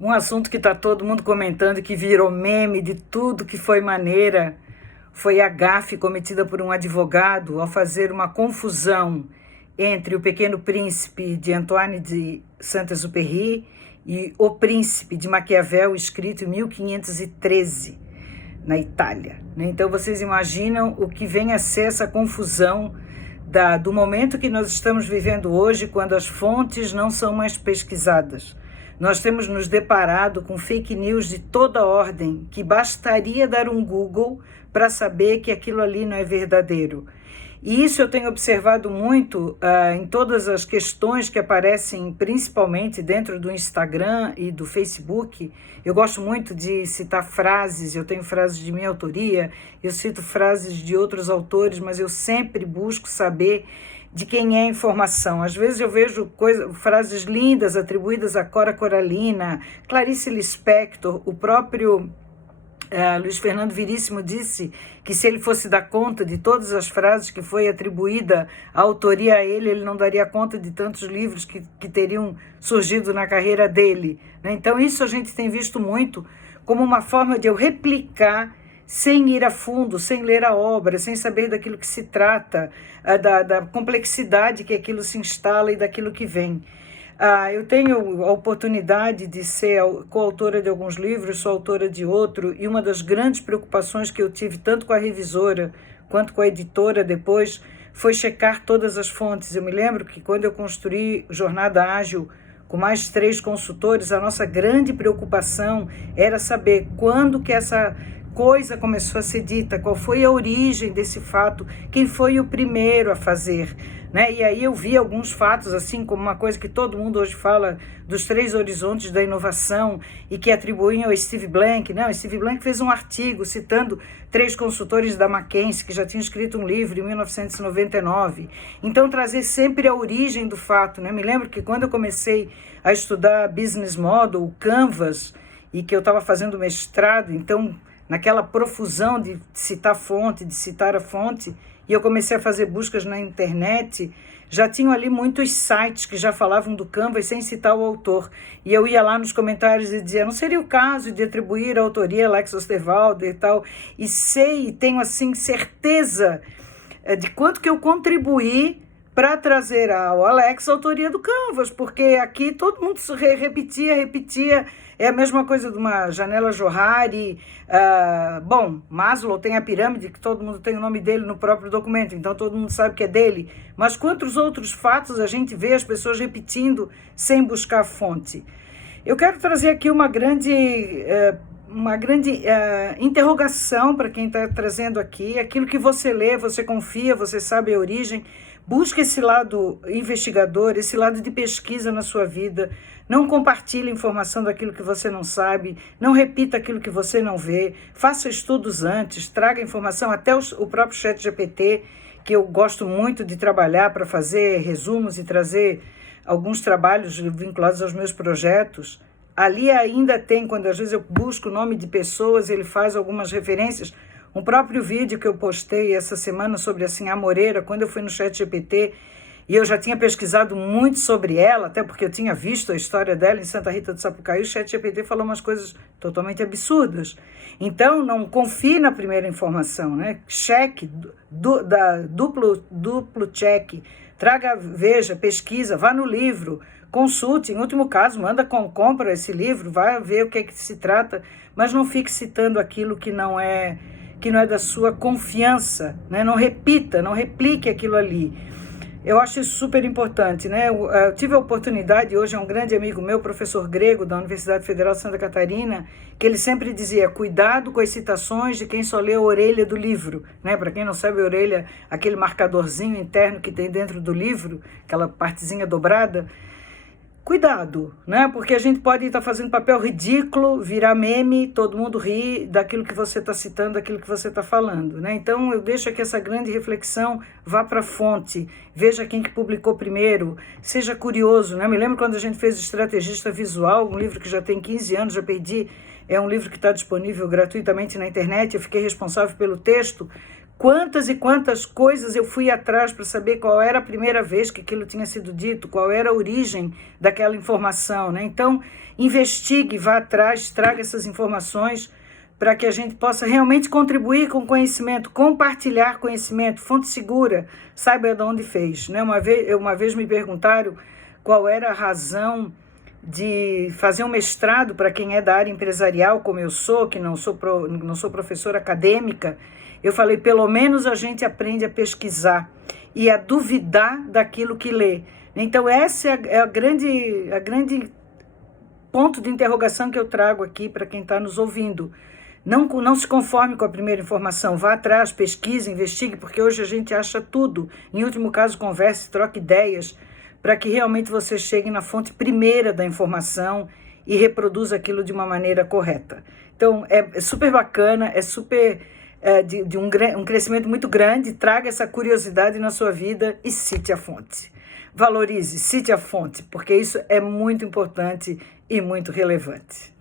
Um assunto que está todo mundo comentando, que virou meme de tudo que foi maneira, foi a gafe cometida por um advogado ao fazer uma confusão entre O Pequeno Príncipe, de Antoine de Saint-Exupéry, e O Príncipe, de Maquiavel, escrito em 1513, na Itália. Então, vocês imaginam o que vem a ser essa confusão do momento que nós estamos vivendo hoje, quando as fontes não são mais pesquisadas. Nós temos nos deparado com fake news de toda ordem, que bastaria dar um Google para saber que aquilo ali não é verdadeiro. E isso eu tenho observado muito em todas as questões que aparecem, principalmente dentro do Instagram e do Facebook. Eu gosto muito de citar frases, eu tenho frases de minha autoria, eu cito frases de outros autores, mas eu sempre busco saber de quem é a informação. Às vezes eu vejo frases lindas atribuídas a Cora Coralina, Clarice Lispector, o próprio Luiz Fernando Veríssimo disse que se ele fosse dar conta de todas as frases que foi atribuída a autoria a ele, ele não daria conta de tantos livros que teriam surgido na carreira dele. Então isso a gente tem visto muito como uma forma de eu replicar sem ir a fundo, sem ler a obra, sem saber daquilo que se trata, da complexidade que aquilo se instala e daquilo que vem. Eu tenho a oportunidade de ser coautora de alguns livros, sou autora de outro, e uma das grandes preocupações que eu tive, tanto com a revisora quanto com a editora depois, foi checar todas as fontes. Eu me lembro que quando eu construí Jornada Ágil com mais 3 consultores, a nossa grande preocupação era saber quando que essa coisa começou a ser dita, qual foi a origem desse fato, quem foi o primeiro a fazer. E aí eu vi alguns fatos, assim como uma coisa que todo mundo hoje fala dos 3 horizontes da inovação e que atribuem ao Steve Blank. Não, Steve Blank fez um artigo citando 3 consultores da McKinsey que já tinham escrito um livro em 1999. Então, trazer sempre a origem do fato. Me lembro que quando eu comecei a estudar Business Model, o Canvas, e que eu estava fazendo mestrado, então, naquela profusão de citar fonte, de citar a fonte, e eu comecei a fazer buscas na internet, já tinham ali muitos sites que já falavam do Canvas sem citar o autor. E eu ia lá nos comentários e dizia, não seria o caso de atribuir a autoria a Alex Osterwalder e tal. E tenho assim certeza de quanto que eu contribuí para trazer ao Alex a autoria do Canvas, porque aqui todo mundo repetia, é a mesma coisa de uma Janela Johari. Maslow tem a pirâmide, que todo mundo tem o nome dele no próprio documento, então todo mundo sabe que é dele, mas quantos outros fatos a gente vê as pessoas repetindo sem buscar fonte? Eu quero trazer aqui uma grande interrogação para quem está trazendo aqui. Aquilo que você lê, você confia, você sabe a origem. Busque esse lado investigador, esse lado de pesquisa na sua vida. Não compartilhe informação daquilo que você não sabe, não repita aquilo que você não vê, faça estudos antes, traga informação, até o próprio ChatGPT, que eu gosto muito de trabalhar para fazer resumos e trazer alguns trabalhos vinculados aos meus projetos. Ali ainda tem, quando às vezes eu busco o nome de pessoas, ele faz algumas referências. Um próprio vídeo que eu postei essa semana sobre a Moreira, quando eu fui no ChatGPT, e eu já tinha pesquisado muito sobre ela, até porque eu tinha visto a história dela em Santa Rita do Sapucaí, o ChatGPT falou umas coisas totalmente absurdas. Então, não confie na primeira informação, Cheque, duplo cheque, veja, pesquisa, vá no livro, consulte, em último caso, compra esse livro, vai ver o que é que se trata, mas não fique citando aquilo que não é da sua confiança, Não repita, não replique aquilo ali. Eu acho isso super importante, Eu tive a oportunidade, hoje é um grande amigo meu, professor grego da Universidade Federal de Santa Catarina, que ele sempre dizia, cuidado com as citações de quem só lê a orelha do livro, Para quem não sabe, a orelha, aquele marcadorzinho interno que tem dentro do livro, aquela partezinha dobrada. Cuidado, Porque a gente pode estar fazendo papel ridículo, virar meme, todo mundo ri daquilo que você está citando, daquilo que você está falando, Então, eu deixo aqui essa grande reflexão, vá para a fonte, veja quem que publicou primeiro, seja curioso, Me lembro quando a gente fez o Estrategista Visual, um livro que já tem 15 anos, já perdi, é um livro que está disponível gratuitamente na internet, eu fiquei responsável pelo texto. Quantas e quantas coisas eu fui atrás para saber qual era a primeira vez que aquilo tinha sido dito, qual era a origem daquela informação, né? Então, investigue, vá atrás, traga essas informações para que a gente possa realmente contribuir com conhecimento, compartilhar conhecimento, fonte segura, saiba de onde fez, né? Uma vez me perguntaram qual era a razão de fazer um mestrado para quem é da área empresarial, como eu sou, que não sou professora acadêmica. Eu falei, pelo menos a gente aprende a pesquisar e a duvidar daquilo que lê. Então, essa é a grande ponto de interrogação que eu trago aqui para quem está nos ouvindo. Não se conforme com a primeira informação, vá atrás, pesquise, investigue, porque hoje a gente acha tudo. Em último caso, converse, troque ideias, para que realmente você chegue na fonte primeira da informação e reproduza aquilo de uma maneira correta. Então, é super bacana, é super... de um crescimento muito grande, traga essa curiosidade na sua vida e cite a fonte. Valorize, cite a fonte, porque isso é muito importante e muito relevante.